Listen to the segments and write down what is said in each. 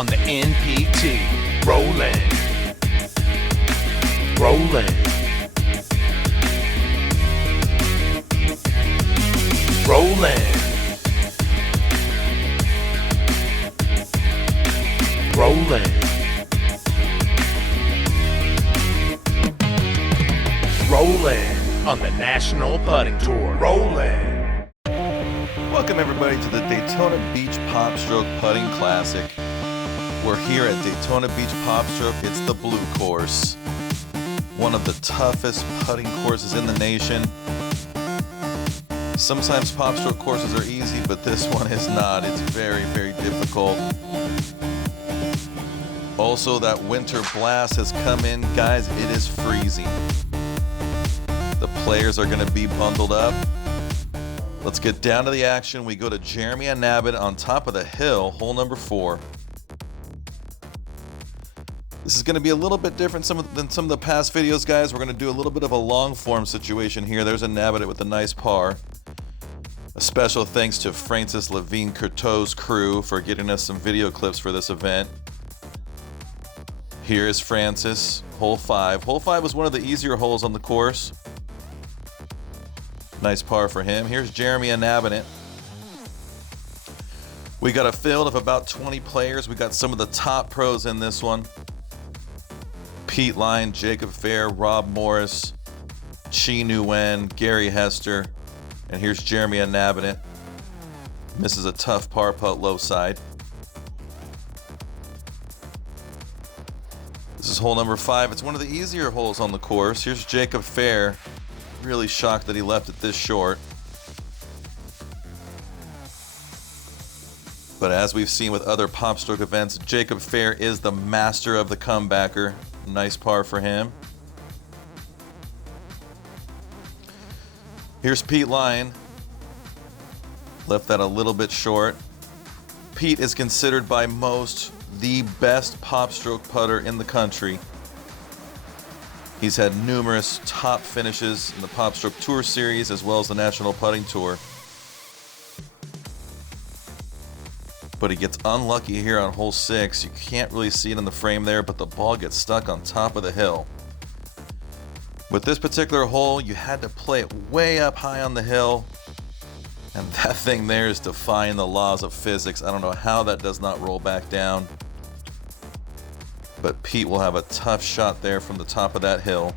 on the NPT. Rolling. Rolling. Rolling. Rolling. Rolling on the National Putting Tour. Rolling. Welcome everybody to the Daytona Beach PopStroke Putting Classic. We're here at Daytona Beach PopStroke. It's the blue course. One of the toughest putting courses in the nation. Sometimes PopStroke courses are easy, but this one is not. It's very, very difficult. Also, that winter blast has come in. Guys, it is freezing. The players are going to be bundled up. Let's get down to the action. We go to Jeremy and Nabbit on top of the hill, hole number 4. This is going to be a little bit different than some of the past videos, guys. We're going to do a little bit of a long form situation here. There's a Nabbit with a nice par. A special thanks to Francis Levine Courteau's crew for getting us some video clips for this event. Here is Francis, hole 5. Hole 5 was one of the easier holes on the course. Nice par for him. Here's Jeremy and Nabbit. We got a field of about 20 players. We got some of the top pros in this one. Pete Line, Jacob Fair, Rob Morris, Chi Nguyen, Gary Hester, and here's Jeremy and Nabbit. Misses a tough par putt low side. This is hole number 5. It's one of the easier holes on the course. Here's Jacob Fair. Really shocked that he left it this short. But as we've seen with other PopStroke events, Jacob Fair is the master of the comebacker. Nice par for him. Here's Pete Line. Left that a little bit short. Pete is considered by most the best PopStroke putter in the country. He's had numerous top finishes in the PopStroke Tour Series as well as the National Putting Tour. But he gets unlucky here on hole 6. You can't really see it in the frame there, but the ball gets stuck on top of the hill. With this particular hole, you had to play it way up high on the hill. And that thing there is defying the laws of physics. I don't know how that does not roll back down. But Pete will have a tough shot there from the top of that hill.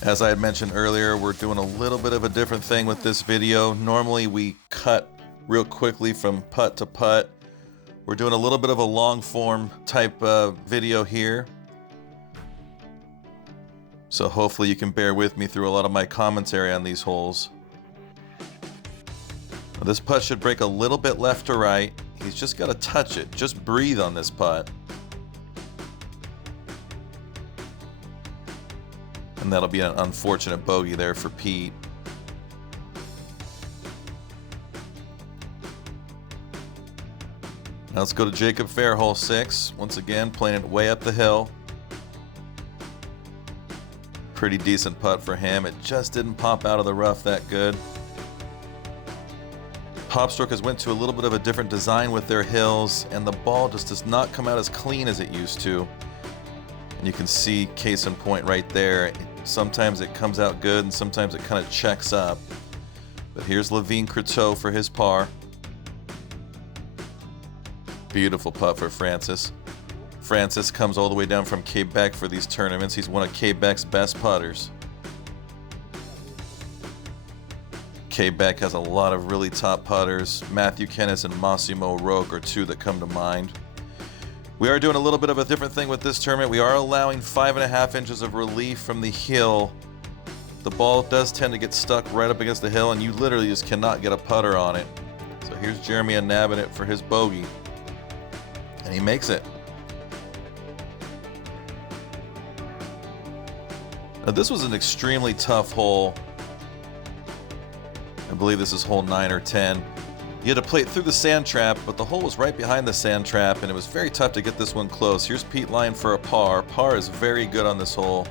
As I had mentioned earlier, we're doing a little bit of a different thing with this video. Normally we cut real quickly from putt to putt. We're doing a little bit of a long form type video here. So hopefully you can bear with me through a lot of my commentary on these holes. This putt should break a little bit left to right. He's just got to touch it. Just breathe on this putt. And that'll be an unfortunate bogey there for Pete. Now let's go to Jacob Fair, hole 6. Once again, playing it way up the hill. Pretty decent putt for him. It just didn't pop out of the rough that good. PopStroke has went to a little bit of a different design with their hills, and the ball just does not come out as clean as it used to. And you can see case in point right there. Sometimes it comes out good and sometimes it kind of checks up. But here's Levine Courteau for his par. Beautiful putt for Francis. Francis comes all the way down from Quebec for these tournaments. He's one of Quebec's best putters. Quebec has a lot of really top putters. Matthew Kennis and Massimo Roque are two that come to mind. We are doing a little bit of a different thing with this tournament. We are allowing 5.5 inches of relief from the hill. The ball does tend to get stuck right up against the hill, and you literally just cannot get a putter on it. So here's Jeremy and Nabbit for his bogey. And he makes it. Now this was an extremely tough hole. I believe this is hole 9 or 10. You had to play it through the sand trap, but the hole was right behind the sand trap, and it was very tough to get this one close. Here's Pete Line for a par. Par is very good on this hole.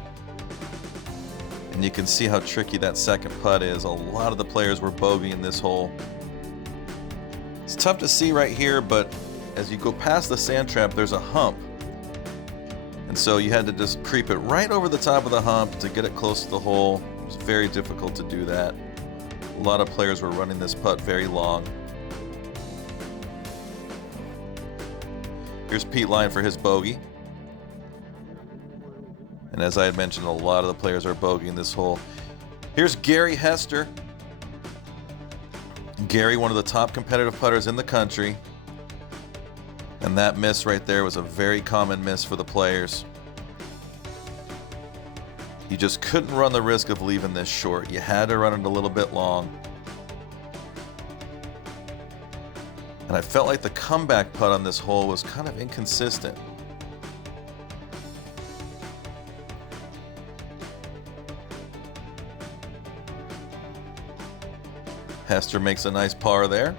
And you can see how tricky that second putt is. A lot of the players were bogeying this hole. It's tough to see right here, but as you go past the sand trap, there's a hump. And so you had to just creep it right over the top of the hump to get it close to the hole. It was very difficult to do that. A lot of players were running this putt very long. Here's Pete Line for his bogey. And as I had mentioned, a lot of the players are bogeying this hole. Here's Gary Hester. Gary, one of the top competitive putters in the country. And that miss right there was a very common miss for the players. You just couldn't run the risk of leaving this short. You had to run it a little bit long. And I felt like the comeback putt on this hole was kind of inconsistent. Hester makes a nice par there.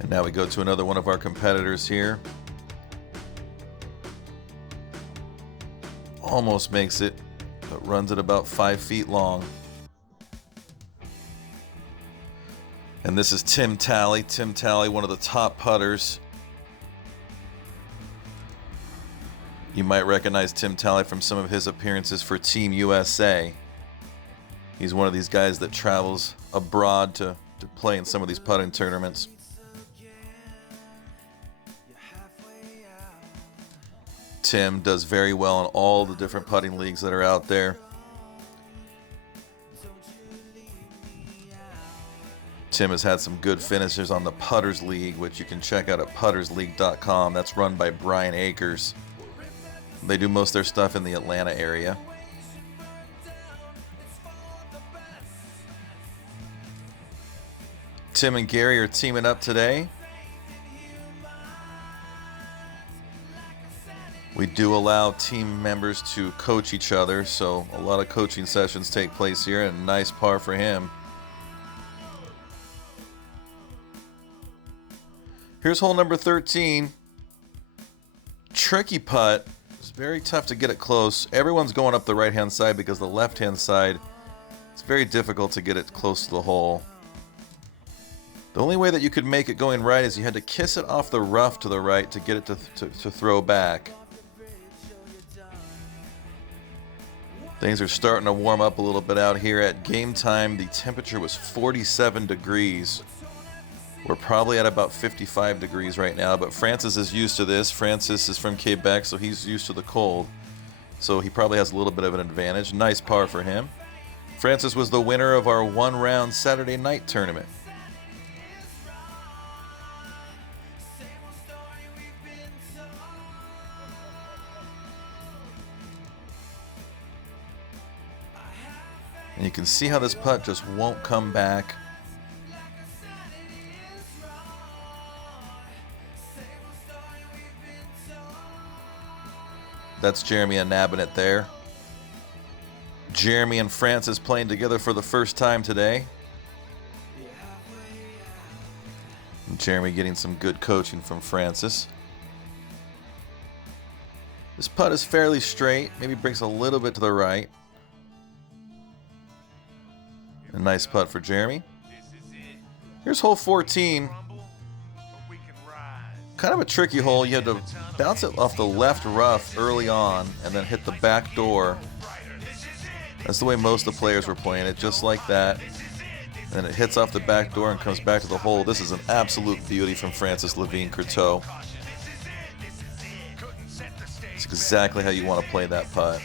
And now we go to another one of our competitors here. Almost makes it, but runs it about 5 feet long. And this is Tim Talley. Tim Talley, one of the top putters. You might recognize Tim Talley from some of his appearances for Team USA. He's one of these guys that travels abroad to play in some of these putting tournaments. Tim does very well in all the different putting leagues that are out there. Tim has had some good finishes on the Putters League, which you can check out at puttersleague.com. That's run by Brian Akers. They do most of their stuff in the Atlanta area. Tim and Gary are teaming up today. We do allow team members to coach each other, so a lot of coaching sessions take place here, and a nice par for him. Here's hole number 13. Tricky putt. It's very tough to get it close. Everyone's going up the right-hand side because the left-hand side, it's very difficult to get it close to the hole. The only way that you could make it going right is you had to kiss it off the rough to the right to get it to throw back. Things are starting to warm up a little bit out here. At game time, the temperature was 47 degrees. We're probably at about 55 degrees right now, but Francis is used to this. Francis is from Quebec, so he's used to the cold. So he probably has a little bit of an advantage. Nice par for him. Francis was the winner of our one-round Saturday night tournament. And you can see how this putt just won't come back. That's Jeremy and nabbing it there. Jeremy and Francis playing together for the first time today. And Jeremy getting some good coaching from Francis. This putt is fairly straight, maybe breaks a little bit to the right. A nice putt for Jeremy. Here's hole 14. Kind of a tricky hole. You had to bounce it off the left rough early on and then hit the back door. That's the way most of the players were playing it, just like that. And it hits off the back door and comes back to the hole. This is an absolute beauty from Francis Levine-Courteau. It's exactly how you want to play that putt.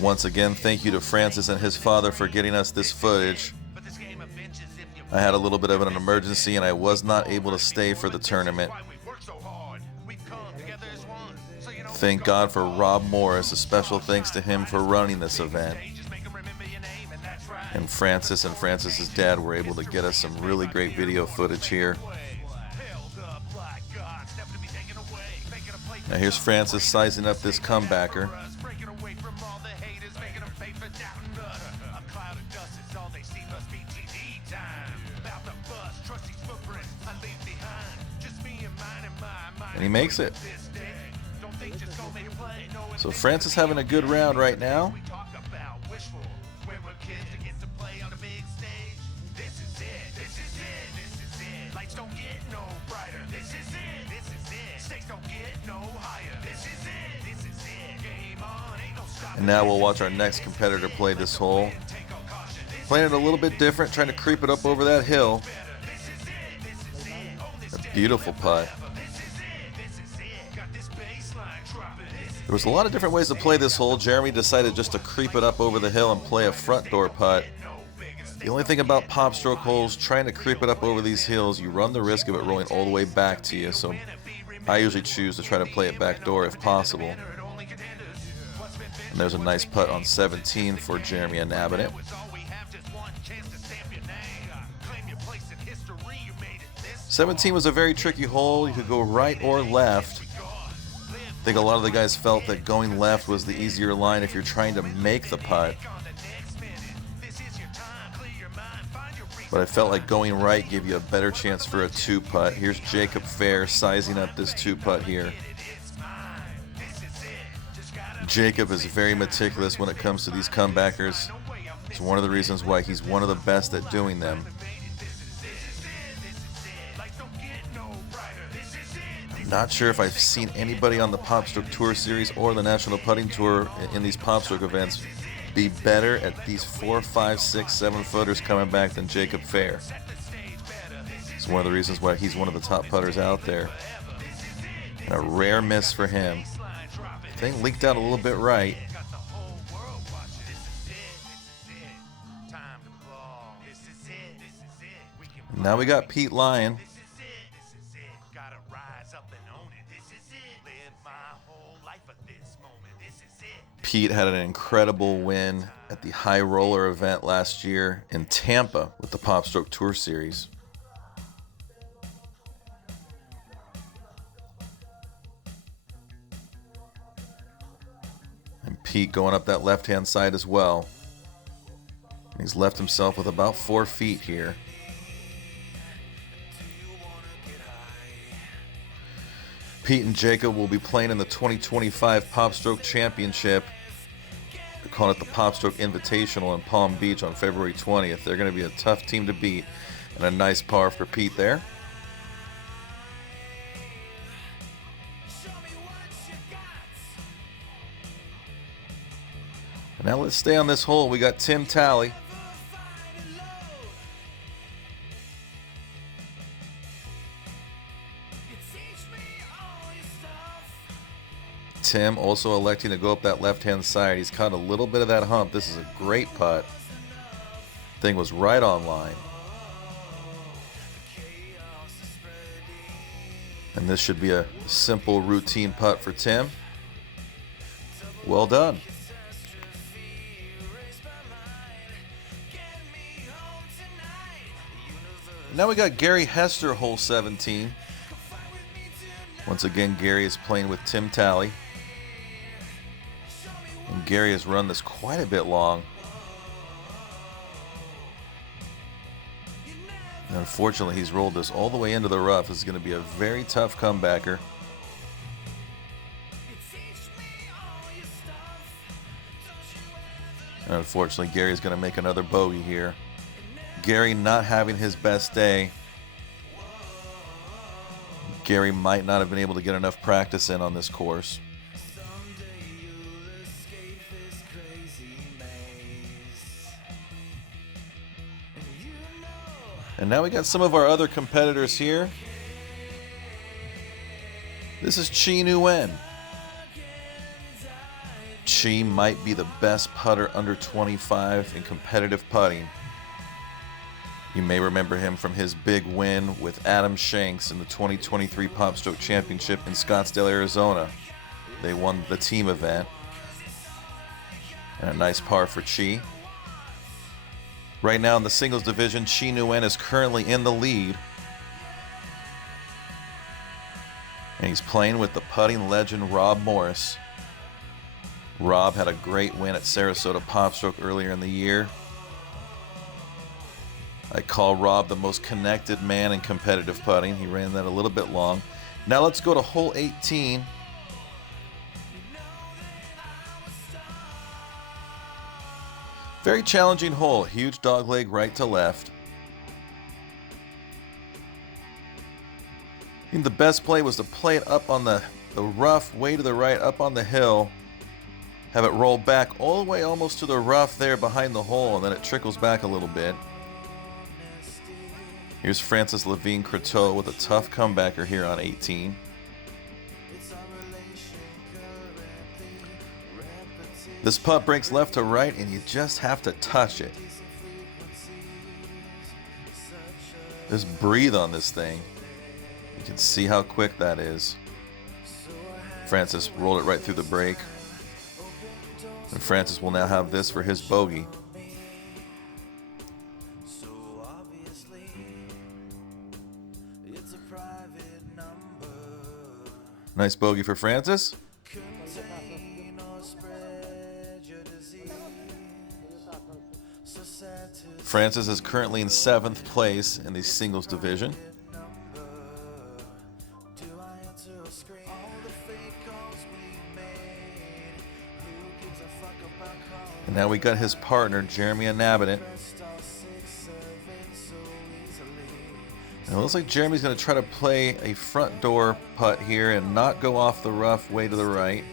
Once again, thank you to Francis and his father for getting us this footage. I had a little bit of an emergency and I was not able to stay for the tournament. Thank God for Rob Morris. A special thanks to him for running this event. And Francis and Francis's dad were able to get us some really great video footage here. Now here's Francis sizing up this comebacker. And he makes it. So Francis having a good round right now. And now we'll watch our next competitor play this hole. Playing it a little bit different, trying to creep it up over that hill. A beautiful putt. There was a lot of different ways to play this hole. Jeremy decided just to creep it up over the hill and play a front door putt. The only thing about PopStroke holes, trying to creep it up over these hills, you run the risk of it rolling all the way back to you. So I usually choose to try to play it back door if possible. And there's a nice putt on 17 for Jeremy and nabbing it. 17 was a very tricky hole. You could go right or left. I think a lot of the guys felt that going left was the easier line if you're trying to make the putt. But I felt like going right gave you a better chance for a 2-putt. Here's Jacob Fair sizing up this 2-putt here. Jacob is very meticulous when it comes to these comebackers. It's one of the reasons why he's one of the best at doing them. I'm not sure if I've seen anybody on the PopStroke Tour Series or the National Putting Tour in these PopStroke events be better at these 4, 5, 6, 7 footers coming back than Jacob Fair. It's one of the reasons why he's one of the top putters out there. And a rare miss for him. Thing leaked out a little bit right. Now we got Pete Lyon. Pete had an incredible win at the High Roller event last year in Tampa with the PopStroke Tour Series. And Pete going up that left-hand side as well. And he's left himself with about 4 feet here. Pete and Jacob will be playing in the 2025 PopStroke Championship. They're calling it the PopStroke Invitational in Palm Beach on February 20th. They're going to be a tough team to beat, and a nice par for Pete there. And now let's stay on this hole. We got Tim Talley. Tim also electing to go up that left-hand side. He's caught a little bit of that hump. This is a great putt. Thing was right on line. And this should be a simple routine putt for Tim. Well done. Now we got Gary Hester, hole 17. Once again, Gary is playing with Tim Talley. And Gary has run this quite a bit long. And unfortunately, he's rolled this all the way into the rough. This is going to be a very tough comebacker. And unfortunately, Gary's going to make another bogey here. Gary not having his best day. Gary might not have been able to get enough practice in on this course. And now we got some of our other competitors here. This is Chi Nguyen. Chi might be the best putter under 25 in competitive putting. You may remember him from his big win with Adam Shanks in the 2023 PopStroke Championship in Scottsdale, Arizona. They won the team event. And a nice par for Chi. Right now in the singles division, Chi Nguyen is currently in the lead. And he's playing with the putting legend Rob Morris. Rob had a great win at Sarasota PopStroke earlier in the year. I call Rob the most connected man in competitive putting. He ran that a little bit long. Now let's go to hole 18. Very challenging hole, huge dog leg right to left. I think the best play was to play it up on the rough, way to the right, up on the hill. Have it roll back all the way almost to the rough there behind the hole, and then it trickles back a little bit. Here's Francis Levine-Croteau with a tough comebacker here on 18. This putt breaks left to right, and you just have to touch it. Just breathe on this thing. You can see how quick that is. Francis rolled it right through the break. And Francis will now have this for his bogey. Nice bogey for Francis. Francis is currently in 7th place in the singles division. And now we got his partner, Jeremy Inhabitant. And it looks like Jeremy's going to try to play a front door putt here and not go off the rough way to the right.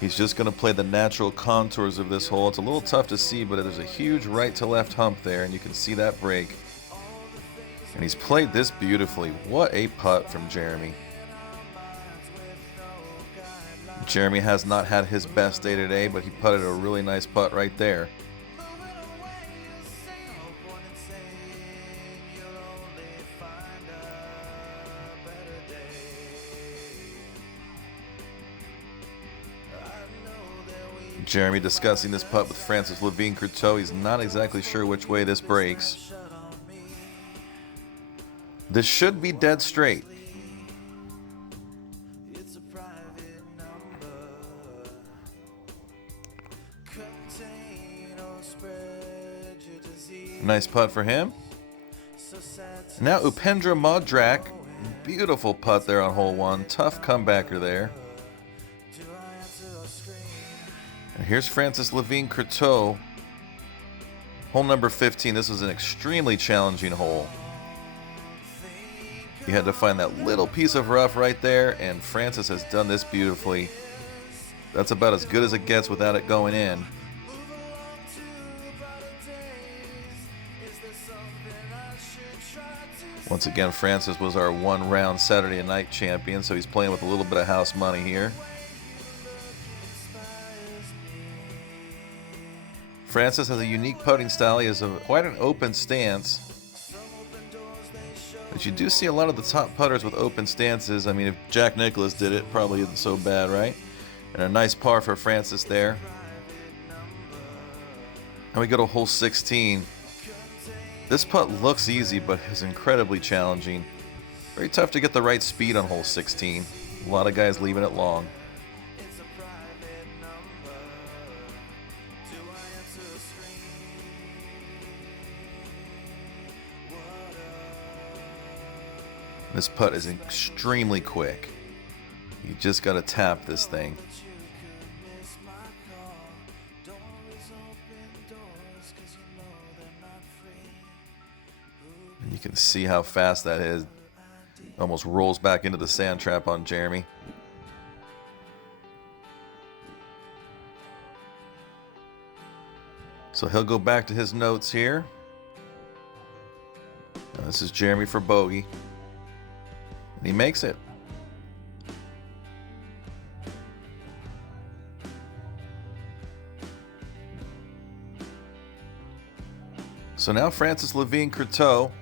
He's just going to play the natural contours of this hole. It's a little tough to see, but there's a huge right to left hump there, and you can see that break. And he's played this beautifully. What a putt from Jeremy. Jeremy has not had his best day today, but he putted a really nice putt right there. Jeremy discussing this putt with Francis Levine-Croteau. He's not exactly sure which way this breaks. This should be dead straight. Nice putt for him. Now Upendra Modrak. Beautiful putt there on hole 1. Tough comebacker there. And here's Francis Levine-Croteau. Hole number 15. This was an extremely challenging hole. You had to find that little piece of rough right there, and Francis has done this beautifully. That's about as good as it gets without it going in. Once again, Francis was our one-round Saturday night champion, so he's playing with a little bit of house money here. Francis has a unique putting style. He has quite an open stance. But you do see a lot of the top putters with open stances. I mean, if Jack Nicklaus did it, probably isn't so bad, right? And a nice par for Francis there. And we go to hole 16. This putt looks easy, but is incredibly challenging. Very tough to get the right speed on hole 16. A lot of guys leaving it long. This putt is extremely quick. You just got to tap this thing. And you can see how fast that is. Almost rolls back into the sand trap on Jeremy. So he'll go back to his notes here. Now this is Jeremy for bogey. And he makes it. So now Francis Levine-Croteau.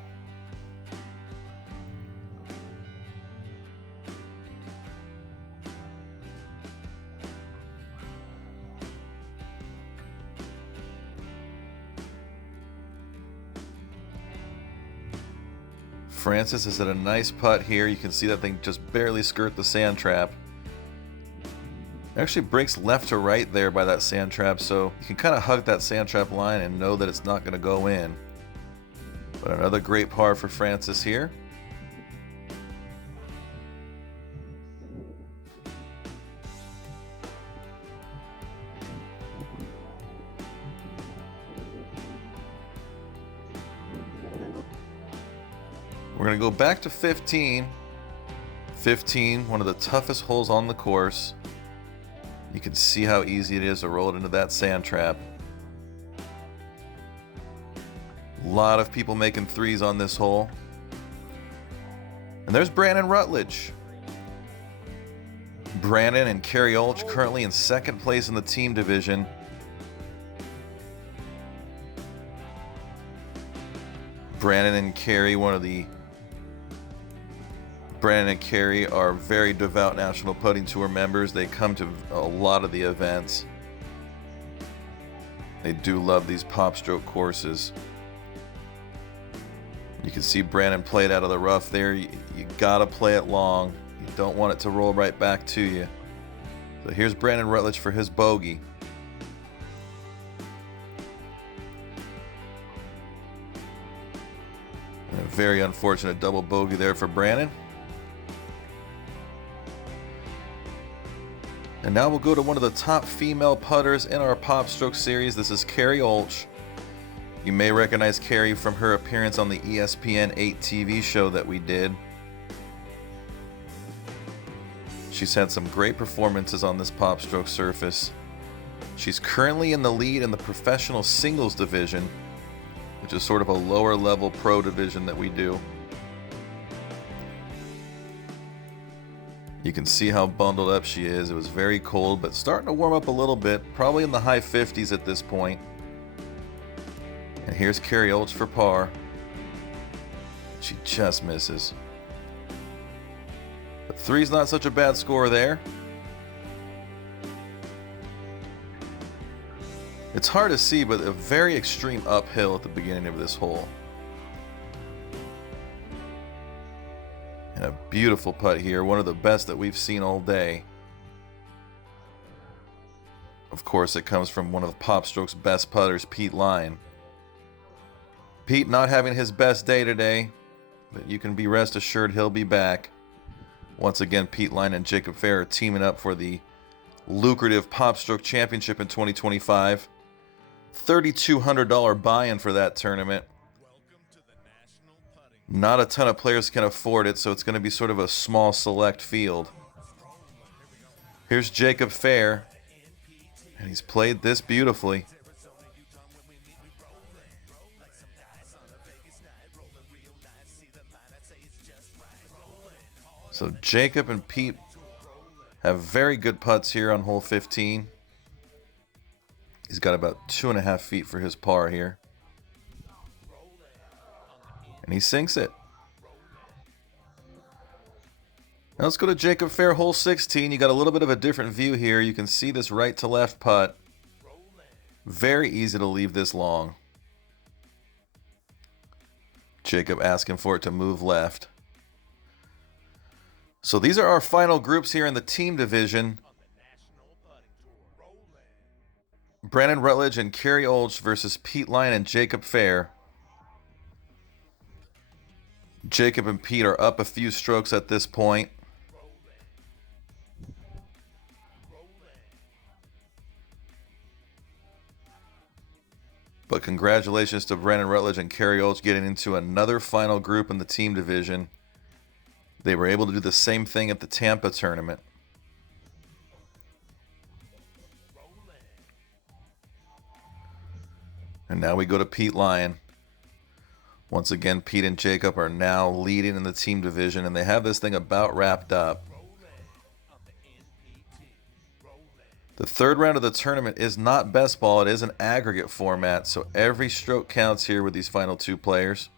Francis is at a nice putt here. You can see that thing just barely skirt the sand trap. It actually breaks left to right there by that sand trap, so you can kind of hug that sand trap line and know that it's not going to go in. But another great par for Francis here. We're going to go back to 15. 15, one of the toughest holes on the course. You can see how easy it is to roll it into that sand trap. A lot of people making threes on this hole. And there's Brandon Rutledge. Brandon and Kerry Olch currently in second place in the team division. Brandon and Kerry are very devout National Putting Tour members. They come to a lot of the events. They do love these PopStroke courses. You can see Brandon play it out of the rough there. You gotta play it long. You don't want it to roll right back to you. So here's Brandon Rutledge for his bogey. And a very unfortunate double bogey there for Brandon. And now we'll go to one of the top female putters in our PopStroke series. This is Kerry Olch. You may recognize Kerry from her appearance on the ESPN 8 TV show that we did. She's had some great performances on this PopStroke surface. She's currently in the lead in the professional singles division, which is sort of a lower level pro division that we do. You can see how bundled up she is. It was very cold, but starting to warm up a little bit, probably in the high 50s at this point. And here's Kerry Olch for par. She just misses. But three's not such a bad score there. It's hard to see, but a very extreme uphill at the beginning of this hole. And a beautiful putt here, one of the best that we've seen all day. Of course, it comes from one of PopStroke's best putters, Pete Line. Pete not having his best day today, but you can be rest assured he'll be back. Once again, Pete Line and Jacob Fair are teaming up for the lucrative PopStroke Championship in 2025. $3,200 buy-in for that tournament. Not a ton of players can afford it, so it's going to be sort of a small select field. Here's Jacob Fair, and he's played this beautifully. So Jacob and Pete have very good putts here on hole 15. He's got about 2.5 feet for his par here. And he sinks it. Now let's go to Jacob Fair, hole 16. You got a little bit of a different view here. You can see this right to left putt. Very easy to leave this long. Jacob asking for it to move left. So these are our final groups here in the team division. Brandon Rutledge and Kerry Olch versus Pete Line and Jacob Fair. Jacob and Pete are up a few strokes at this point. But congratulations to Brandon Rutledge and Kerry Olch getting into another final group in the team division. They were able to do the same thing at the Tampa tournament. And now we go to Pete Line. Once again, Pete and Jacob are now leading in the team division, and they have this thing about wrapped up. The third round of the tournament is not best ball. It is an aggregate format, so every stroke counts here with these final two players.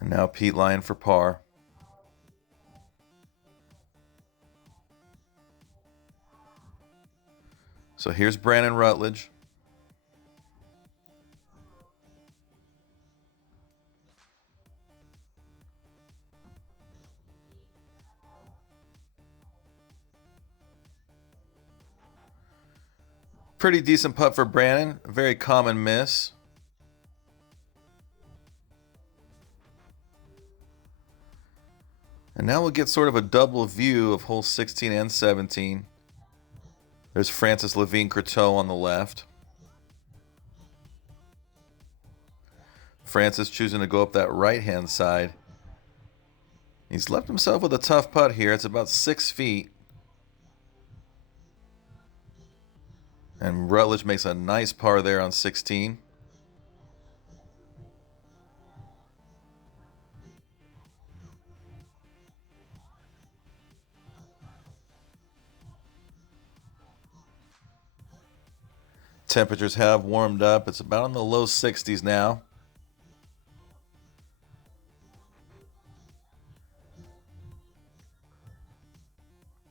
And now Pete Line for par. So here's Brandon Rutledge. Pretty decent putt for Brandon. A very common miss. And now we'll get sort of a double view of hole 16 and 17. There's Francis Levine-Courteau on the left. Francis choosing to go up that right-hand side. He's left himself with a tough putt here. It's about 6 feet. And Rutledge makes a nice par there on 16. Temperatures have warmed up. It's about in the low 60s now.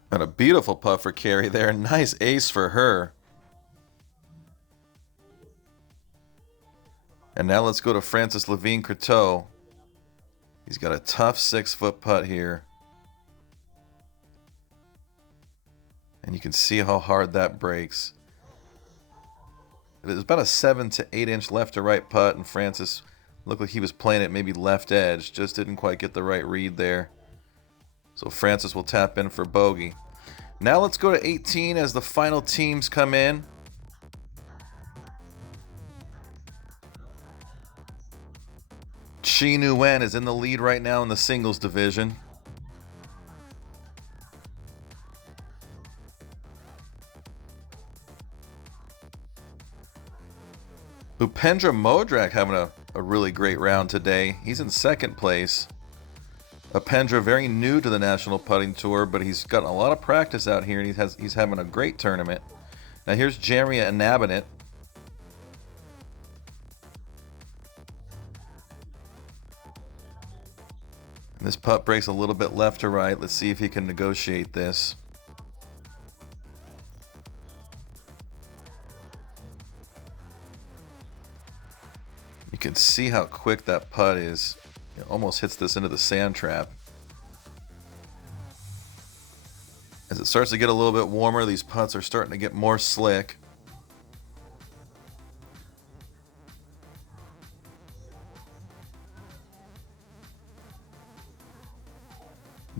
And a beautiful putt for Carrie there. Nice ace for her. And now let's go to Francis Levine-Courteau. He's got a tough 6-foot putt here. And you can see how hard that breaks. It was about a 7 to 8 inch left to right putt, and Francis looked like he was playing it maybe left edge. Just didn't quite get the right read there. So Francis will tap in for bogey. Now let's go to 18 as the final teams come in. Chi Nguyen is in the lead right now in the singles division. Upendra Modrak having a really great round today. He's in second place. Upendra very new to the National Putting Tour, but he's got a lot of practice out here, and he's having a great tournament. Now here's Jeremy Anabinit. And this putt breaks a little bit left to right. Let's see if he can negotiate this. You can see how quick that putt is. It almost hits this into the sand trap. As it starts to get a little bit warmer, these putts are starting to get more slick.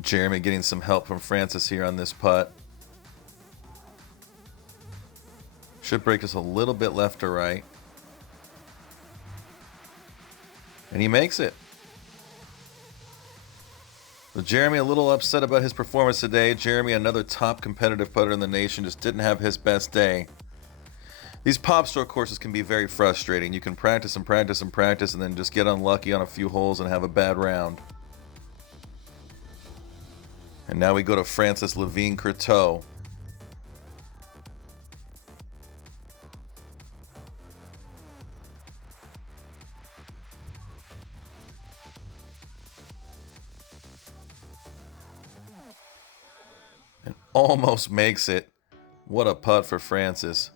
Jeremy getting some help from Francis here on this putt. Should break just a little bit left to right. And he makes it. So Jeremy a little upset about his performance today. Jeremy, another top competitive putter in the nation, just didn't have his best day. These PopStroke courses can be very frustrating. You can practice and practice and practice and then just get unlucky on a few holes and have a bad round. And now we go to Francis Levine-Courteau. And almost makes it. What a putt for Francis.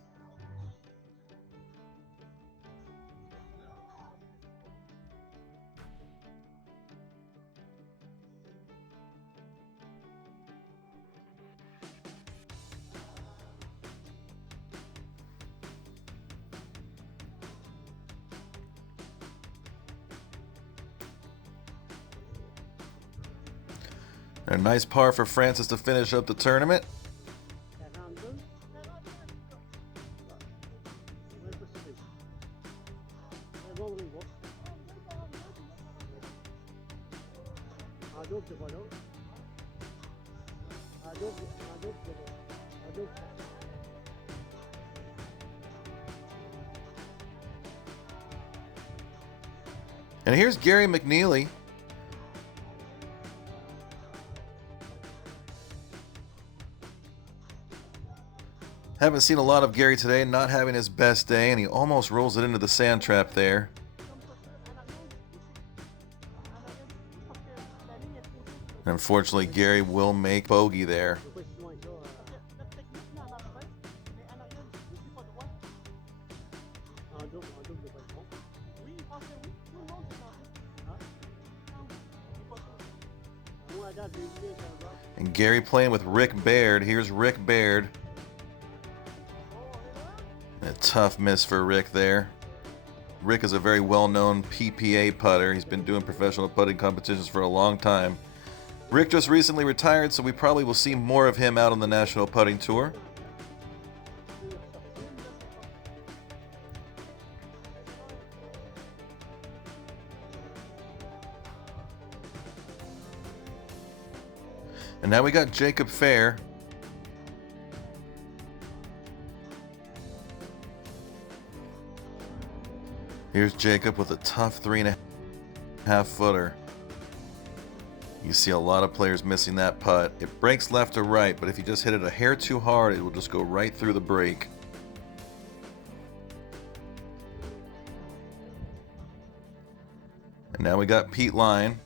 A nice par for Francis to finish up the tournament. And here's Gary McNeely. Haven't seen a lot of Gary today, not having his best day, and he almost rolls it into the sand trap there. And unfortunately, Gary will make bogey there. And Gary playing with Rick Baird. Here's Rick Baird. A tough miss for Rick there. Rick is a very well-known PPA putter. He's been doing professional putting competitions for a long time. Rick just recently retired, so we probably will see more of him out on the National Putting Tour. now we got Jacob Fair. Here's Jacob with a tough 3.5 footer. You see a lot of players missing that putt. It breaks left to right, but if you just hit it a hair too hard, it will just go right through the break. And now we got Pete Lyon.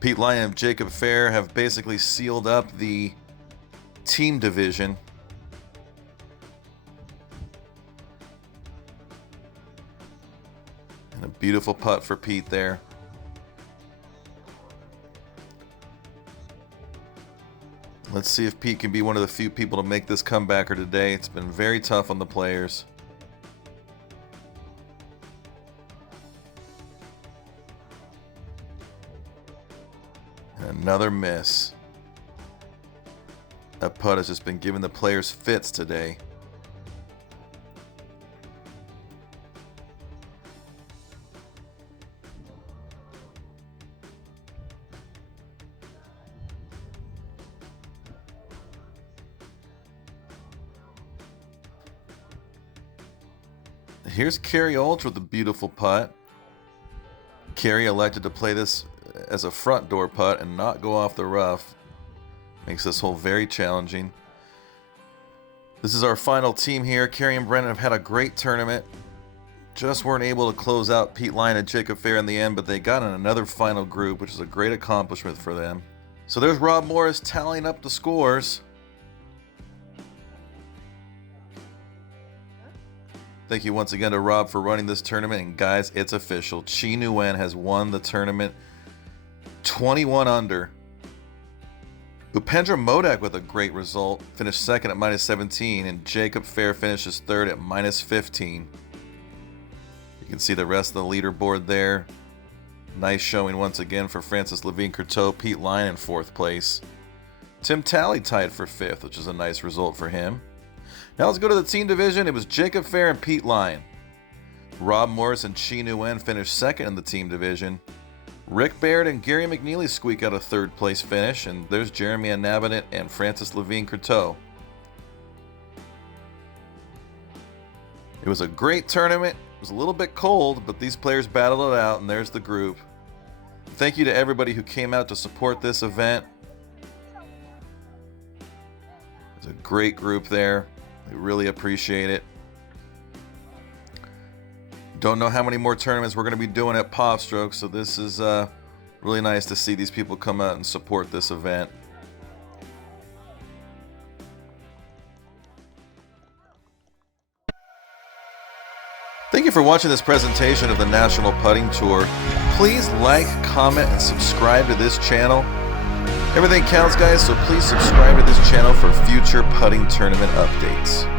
Pete Lyon and Jacob Fair have basically sealed up the team division. And a beautiful putt for Pete there. Let's see if Pete can be one of the few people to make this comebacker today. It's been very tough on the players. And another miss. That putt has just been giving the players fits today. Here's Kerry Olch with a beautiful putt. Kerry elected to play this as a front door putt and not go off the rough. Makes this hole very challenging. This is our final team here. Kerry and Brennan have had a great tournament. Just weren't able to close out Pete Lyon and Jacob Fair in the end, but they got in another final group, which is a great accomplishment for them. So there's Rob Morris tallying up the scores. Thank you once again to Rob for running this tournament. And guys, it's official. Chi Nguyen has won the tournament 21 under. Upendra Modak with a great result. Finished second at -17. And Jacob Fair finishes third at -15. You can see the rest of the leaderboard there. Nice showing once again for Francis Levine-Courteau. Pete Lyon in 4th place. Tim Talley tied for 5th, which is a nice result for him. Now let's go to the team division. It was Jacob Fair and Pete Lyon. Rob Morris and Chi Nguyen finished second in the team division. Rick Baird and Gary McNeely squeak out a 3rd place finish. And there's Jeremy Anabanet and Francis Levine-Courteau. It was a great tournament. It was a little bit cold, but these players battled it out, and there's the group. Thank you to everybody who came out to support this event. It's a great group there. We really appreciate it. Don't know how many more tournaments we're going to be doing at PopStroke, so this is really nice to see these people come out and support this event. Thank you for watching this presentation of the National Putting Tour. Please like, comment, and subscribe to this channel. Everything counts, guys, so please subscribe to this channel for future putting tournament updates.